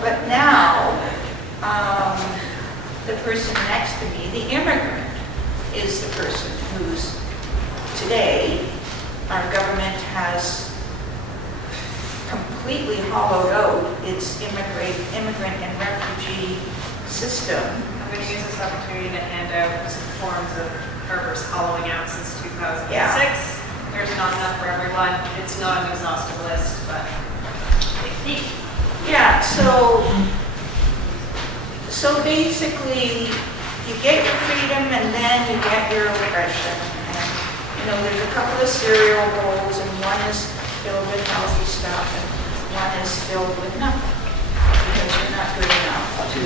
But now, the person next to me, the immigrant, is the person who's today, our government has completely hollowed out its immigrant and refugee system. I'm going to use this opportunity to hand out some forms of Harper's hollowing out since 2006. Yeah. There's not enough for everyone. It's not an exhaustive list, but take a peek. Yeah, so basically, you get your freedom and then you get your oppression. And, there's a couple of cereal bowls, and one is filled with healthy stuff, and one is filled with nothing, because you're not good enough to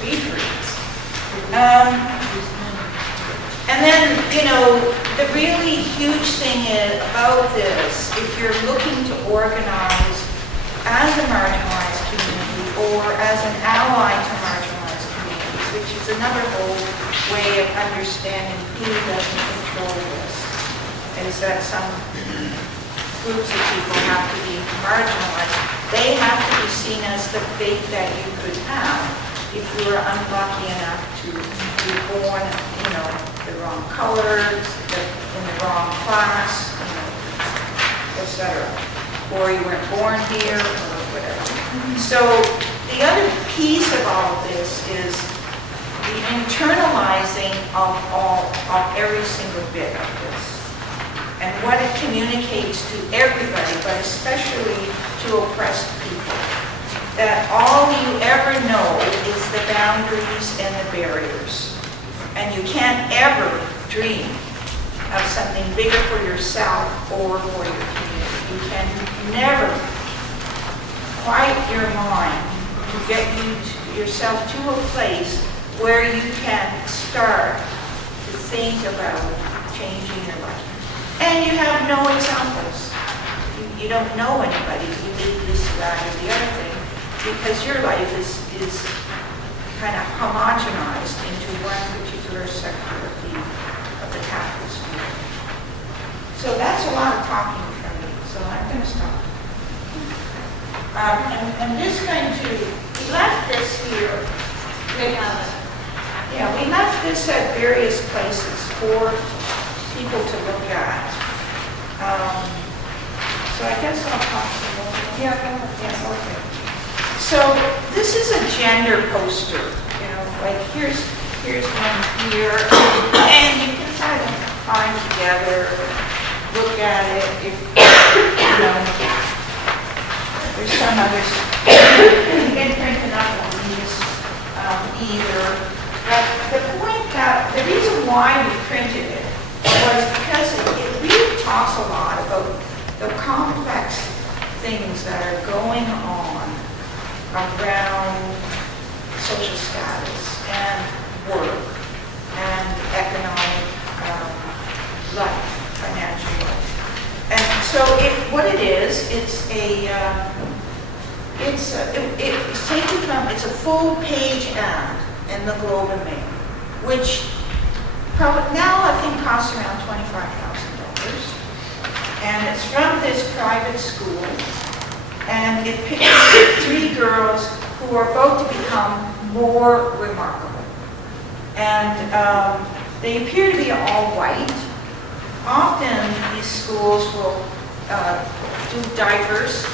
be free. And then, the really huge thing about this, if you're looking to organize as a marginalized community or as an ally to marginalized communities, which is another whole way of understanding who doesn't control this, is that some groups of people have to be marginalized. They have to be seen as the fate that you could have if you were unlucky enough to be born, the wrong color, in the wrong class, etc. Or you weren't born here, or whatever. So the other piece of all of this is the internalizing of every single bit of this, and what it communicates to everybody, but especially to oppressed people. That all you ever know is the boundaries and the barriers. And you can't ever dream of something bigger for yourself or for your community. You can never quiet your mind to get yourself to a place where you can start to think about changing your life. And you have no examples. You don't know anybody who did this, that, or the other thing, because your life is kind of homogenized into one particular sector of the capitalist world. So that's a lot of talking from me, so I'm going to stop. I'm just going to, we left this here. We left this at various places for people to look at. So I guess I'll talk to you. Yeah, okay. So this is a gender poster, like here's one here, and you can kind of climb together, look at it, there's some others. You can print another one of these either. But the reason why we printed it was because it really talks a lot about the complex things that are going on around social status and work and economic life, financial life. And so what it is, it's taken from, it's a full page ad in the Globe and Mail, which probably now I think costs around $25,000. And it's from this private school. And it pictures 3 girls who are about to become more remarkable. And they appear to be all white. Often these schools will do diverse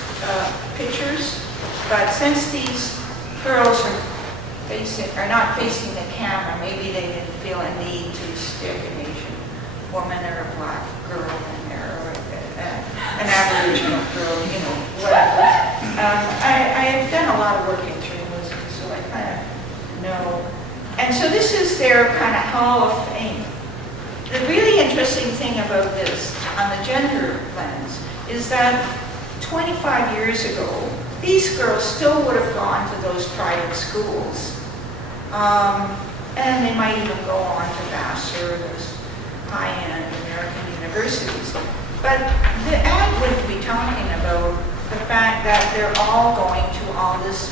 pictures, but since these girls are not facing the camera, maybe they didn't feel a need to stick an Asian woman or a black girl in there, or an Aboriginal girl, whatever. I have done a lot of work in journalism, so I kind of know. And so this is their kind of Hall of Fame. The really interesting thing about this, on the gender lens, is that 25 years ago, these girls still would have gone to those private schools. And they might even go on to Vassar, those high-end American universities. But the ad wouldn't be talking about the fact that they're all going to all these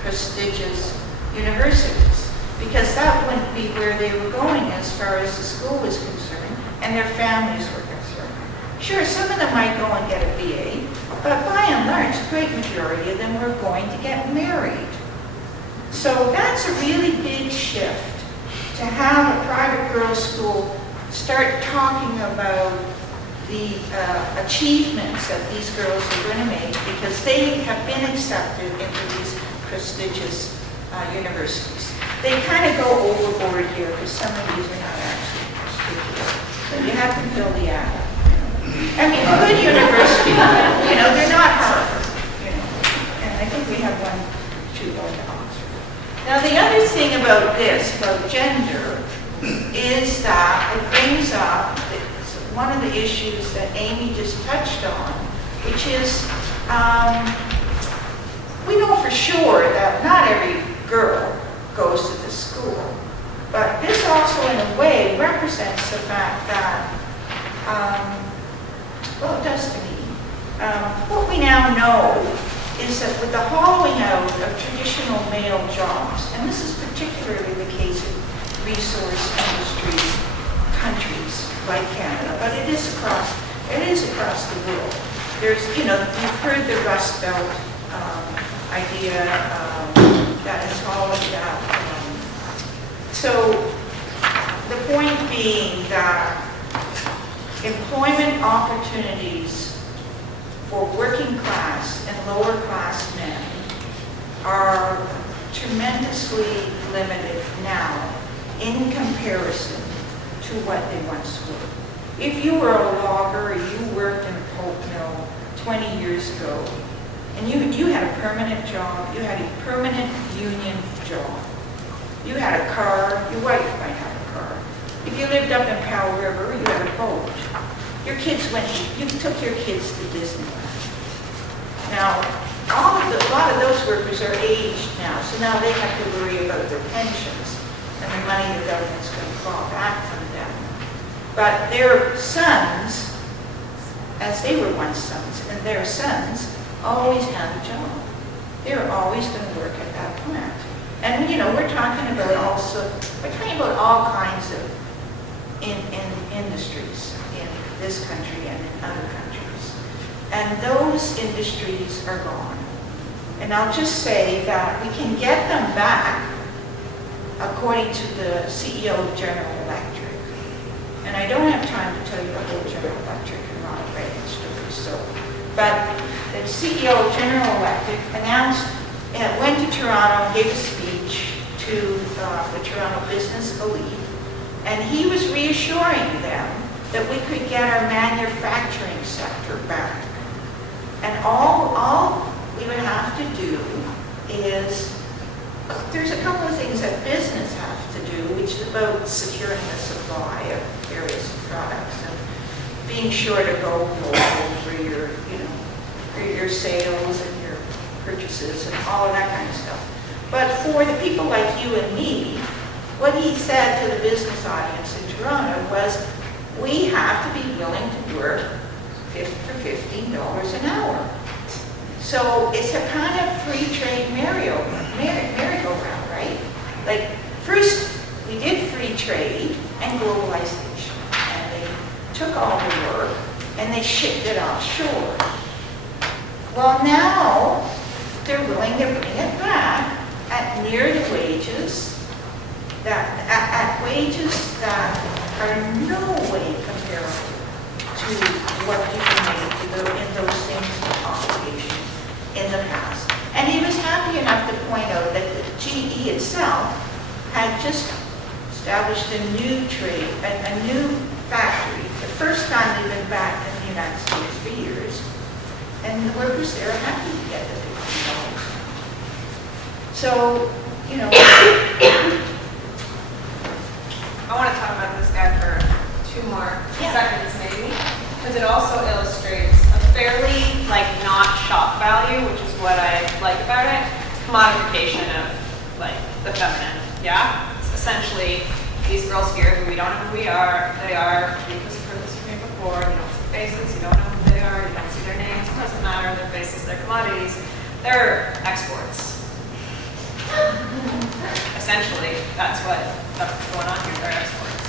prestigious universities, because that wouldn't be where they were going as far as the school was concerned, and their families were concerned. Sure, some of them might go and get a BA, but by and large, the great majority of them were going to get married. So that's a really big shift to have a private girls' school start talking about the achievements that these girls are going to make because they have been accepted into these prestigious universities. They kind of go overboard here because some of these are not actually prestigious. So you have to fill the ad. I mean, good university, they're not Harvard, and I think we have one, two going to Oxford. Now, the other thing about this, about gender, is that it brings up one of the issues that Amy just touched on, which is we know for sure that not every girl goes to this school, but this also in a way represents the fact that, well, it does to me. What we now know is that with the hollowing out of traditional male jobs, and this is particularly the case in resource industry countries like Canada, but it is across the world. There's, you've heard the Rust Belt idea that is hollowed out. So the point being that employment opportunities for working class and lower class men are tremendously limited now in comparison to what they once were. If you were a logger or you worked in a pulp mill 20 years ago, and you had a permanent job, you had a permanent union job, you had a car, your wife might have a car. If you lived up in Powell River, you had a boat. You took your kids to Disneyland. Now, a lot of those workers are aged now, so now they have to worry about their pensions and the money the government's going to claw back from them. But their sons, as they were once sons, and their sons always had a job. They're always going to work at that plant. And we're talking about all kinds of industries in this country and in other countries. And those industries are gone. And I'll just say that we can get them back according to the CEO of General Electric. And I don't have time to tell you the whole General Electric and Ronald Reagan story. But the CEO of General Electric went to Toronto and gave a speech to the Toronto business elite. And he was reassuring them that we could get our manufacturing sector back. And all we would have to do is, there's a couple of things that business has to do, which is about securing the supply of various products and being sure to go local for your sales and your purchases and all of that kind of stuff. But for the people like you and me, what he said to the business audience in Toronto was, we have to be willing to work for $15 an hour. So it's a kind of free trade merry-go-round, right? Like, first we did free trade and globalization, and they took all the work and they shipped it offshore. Well, now they're willing to bring it back at near the wages, at wages that are no way comparable to what you can make in those things obligations in the past. And he was happy enough to point out that the GE itself had just established a new factory, the first time they've been back in the United States for years. And the workers there are happy to get the $15. So, I want to talk about this guy for 2 more seconds maybe, because it also illustrates a fairly not shock value, which is what I like about it, commodification of the feminine. Yeah, it's essentially these girls here who we don't know who they are because you've heard this from me before. You don't see faces, you don't know who they are, you don't see their names. It doesn't matter. Their faces, their commodities, they're exports. Essentially, that's what's going on here. They're exports.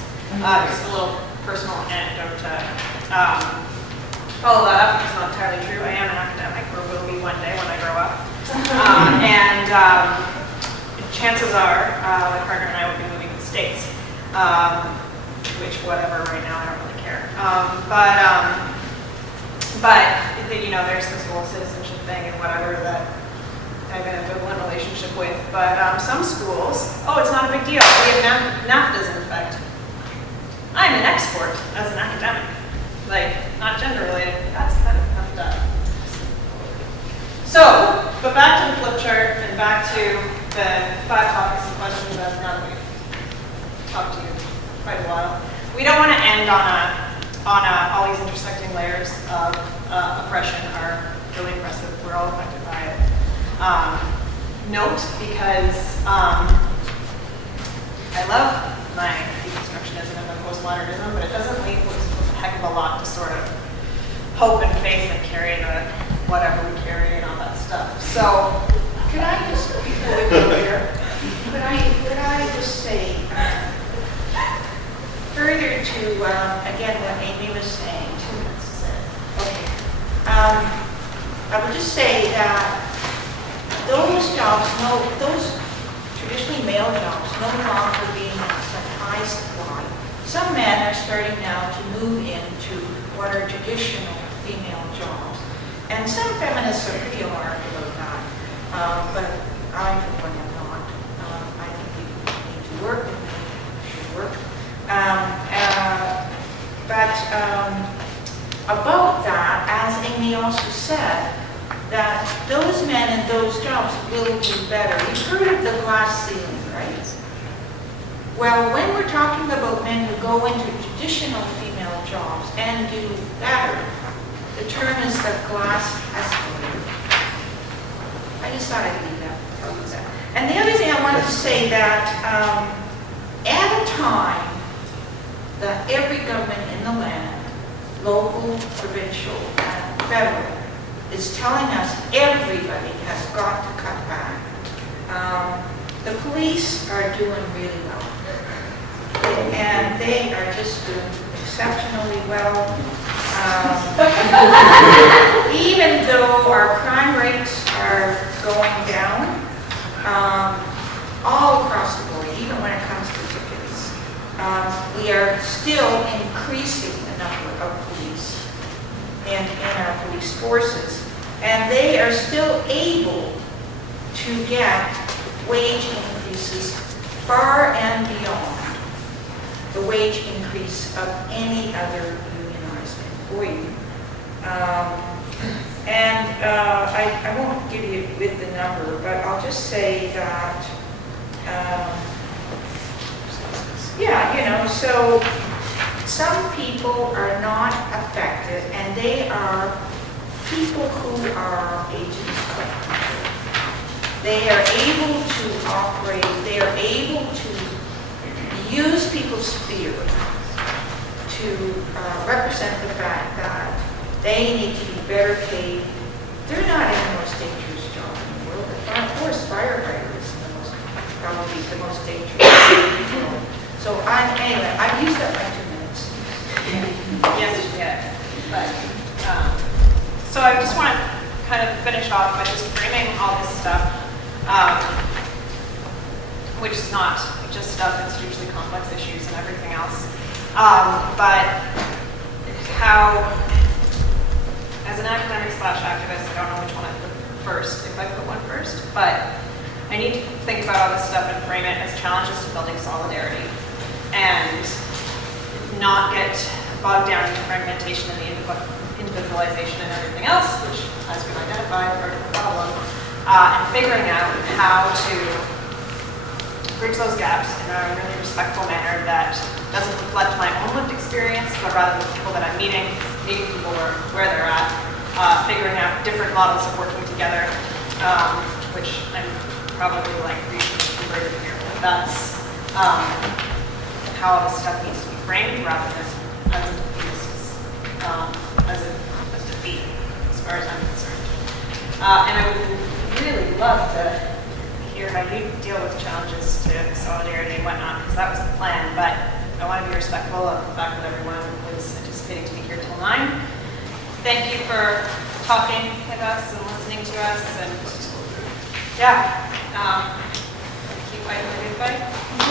Just a little personal anecdote to follow that up, which is not entirely true. I am an academic, or will be one day when I grow up. And chances are, my partner and I will be moving to the States, which whatever right now, I don't really care. But you know, there's this whole citizenship thing and whatever that I have an ambivalent relationship with. But some schools, oh, it's not a big deal. We have NAFTAs in effect. I'm an export as an academic, like not gender related. That's kind of puffed up. So, but back to the flip chart and back to the 5 topics and questions that now that we've talked to you quite a while. We don't want to end on all these intersecting layers of oppression are really impressive. We're all affected by it. Note, because I love my deconstructionism and my postmodernism, but it doesn't leave with a heck of a lot to sort of hope and faith and carry the whatever we carry and all that stuff. So, Could I just, before we go there, could I just say, further to, again, what Amy was saying, 2 minutes to say. Okay. I would just say that those jobs, those traditionally male jobs, no longer being in such high supply. Some men are starting now to move into what are traditional female jobs. And some feminists are pretty alarmed about that. But I, for one, am not. I think people need to work and they should work. About that, as Amy also said, that those men in those jobs will do better. You've heard of the glass ceiling, right? Well, when we're talking about men who go into traditional female jobs and do better, the term is the glass escalator. I just thought I'd leave that. Tell you that. And the other thing I wanted to say that at a time that every government in the land, local, provincial, and federal, is telling us everybody has got to cut back. The police are doing really well. And they are just doing exceptionally well. Even though our crime rates are going down, all across the board, even when it comes to tickets, we are still increasing the number of police in our police forces. And they are still able to get wage increases far and beyond the wage increase of any other unionized employee. I won't give you with the number, but I'll just say that, so some people are not affected, and they are people who are agents of control. They are able to operate, they are able to use people's fear to represent the fact that they need to be better paid. They're not in the most dangerous job in the world. Of course, firefighter is probably the most dangerous job in the world. So anyway, I've used up my 2 minutes. yes, yeah. But so I just want to kind of finish off by just framing all this stuff, which is not just stuff, it's hugely complex issues and everything else. But how, as an academic / activist, I don't know which one I put first, if I put one first, but I need to think about all this stuff and frame it as challenges to building solidarity and not get bogged down in the fragmentation and the individualization and everything else, which, as we've identified, are part of the problem, and figuring out how to bridge those gaps in a really respectful manner that doesn't reflect my own lived experience, but rather the people that I'm meeting people where they're at, figuring out different models of working together, which I'm probably like reaching converted here. But that's how all this stuff needs to be framed rather than as a defeat, as far as I'm concerned. And I would really love to hear how you deal with challenges to solidarity and whatnot, because that was the plan. But I want to be respectful of the fact that everyone was anticipating to be here till 9. thank you for talking with us and listening to us, and yeah, keep fighting the good fight.